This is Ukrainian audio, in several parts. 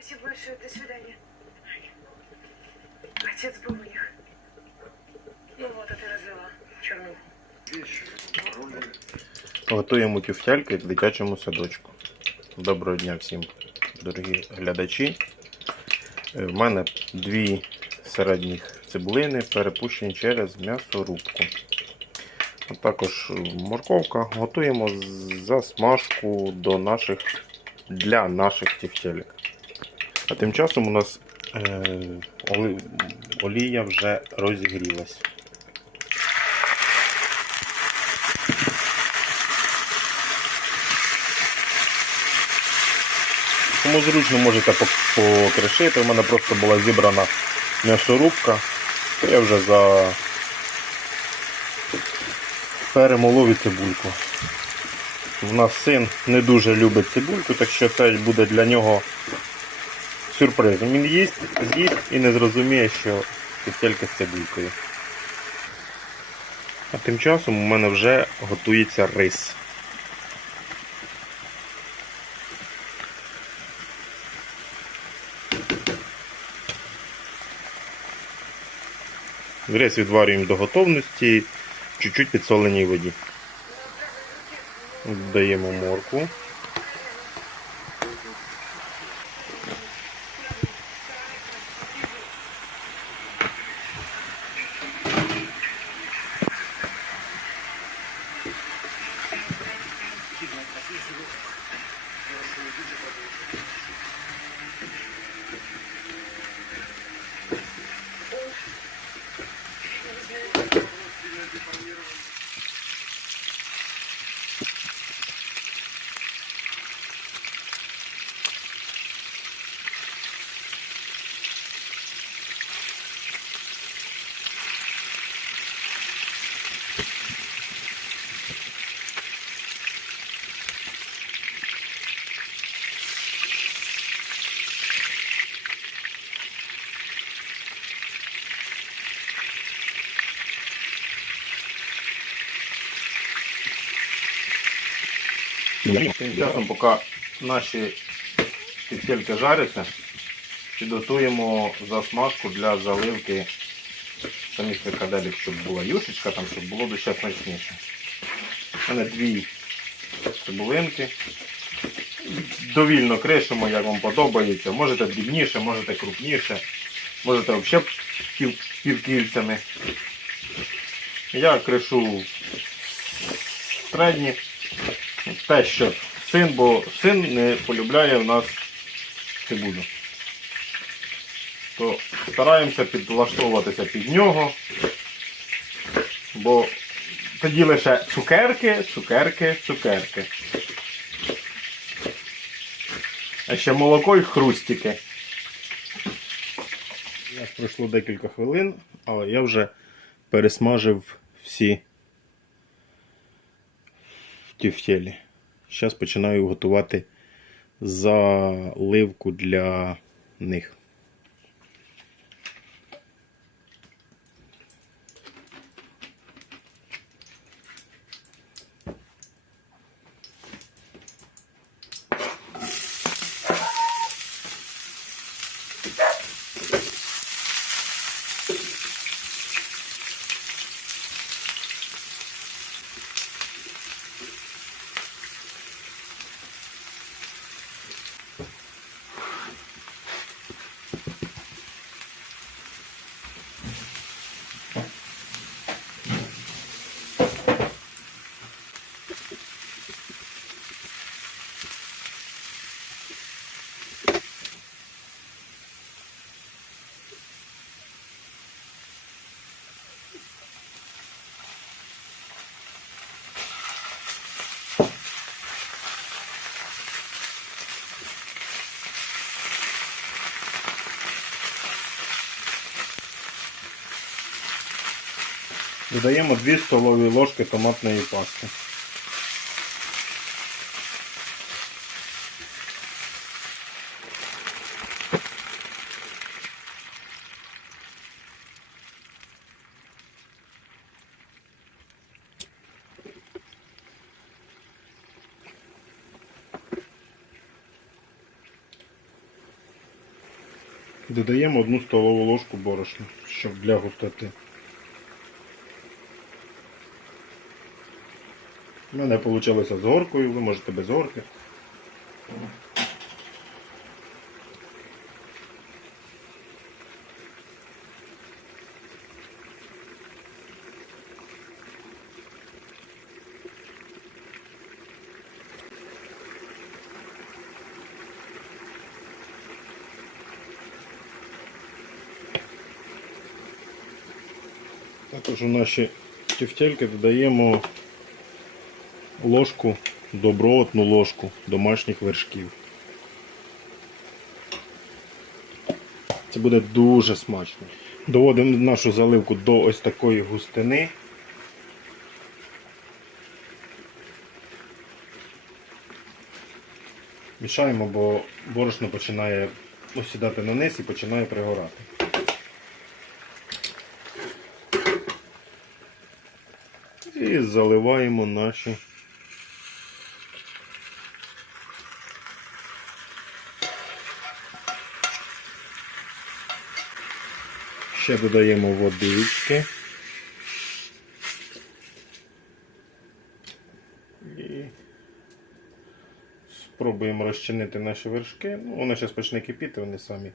Спасибо большое, до свидания. Отец был у них. Ну вот, это развела черную. Готуємо тюфтельки в дитячому садочку. Доброго дня всім, дорогі глядачі. Е, В мене дві середніх цибулини перепущені через м'ясорубку. А також морковка. Готуємо засмажку до наших, для наших тюфтелек. А тим часом у нас е, оли- олія вже розігрілась. Кому зручно можете покришити. У мене просто була зібрана м'ясорубка. То я вже за перемолов і цибульку. У нас син не дуже любить цибульку, так що це буде для нього сюрпризом. Він їсть, з'їсть і не зрозуміє, що тільки з цибулькою. А тим часом у мене вже готується рис. Рис відварюємо до готовності, чуть-чуть підсоленій воді. Додаємо моркву. Тим часом, поки наші тефтельки жаряться, підготуємо засмажку для заливки самих фрикаделек, щоб була юшечка, там, щоб було дуже смачніше. У мене дві цибулинки. Довільно кришимо, як вам подобається. Можете дрібніше, можете крупніше, можете взагалі пів, півкільцями. Я кришу середні те, що син, бо син не полюбляє в нас цибулю. То стараємося підлаштовуватися під нього, бо тоді лише цукерки, цукерки, цукерки. А ще молоко і хрустики. У нас пройшло декілька хвилин, але я вже пересмажив всі тюфтелі. Зараз починаю готувати заливку для них. Додаємо 2 столові ложки томатної пасти. Додаємо одну столову ложку борошна, щоб для густоти. У мене вийшло з горкою, ви можете без горки. Також у наші тефтельки додаємо ложку, добротну ложку домашніх вершків. Це буде дуже смачно. Доводимо нашу заливку до ось такої густини. Мішаємо, бо борошно починає осідати на низ і починає пригорати. І заливаємо наші. Ще додаємо водички. І спробуємо розчинити наші вершки. Ну, вони зараз почне кипіти, вони самі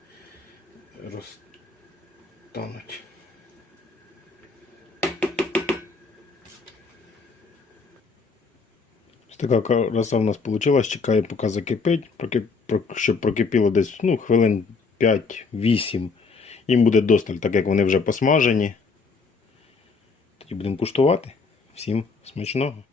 розтануть. Ось така краса в нас вийшла. Чекаю, поки закипить, щоб прокипіло десь ну, хвилин 5-8. Їм буде досталь, так як вони вже посмажені. Тоді будемо куштувати. Всім смачного.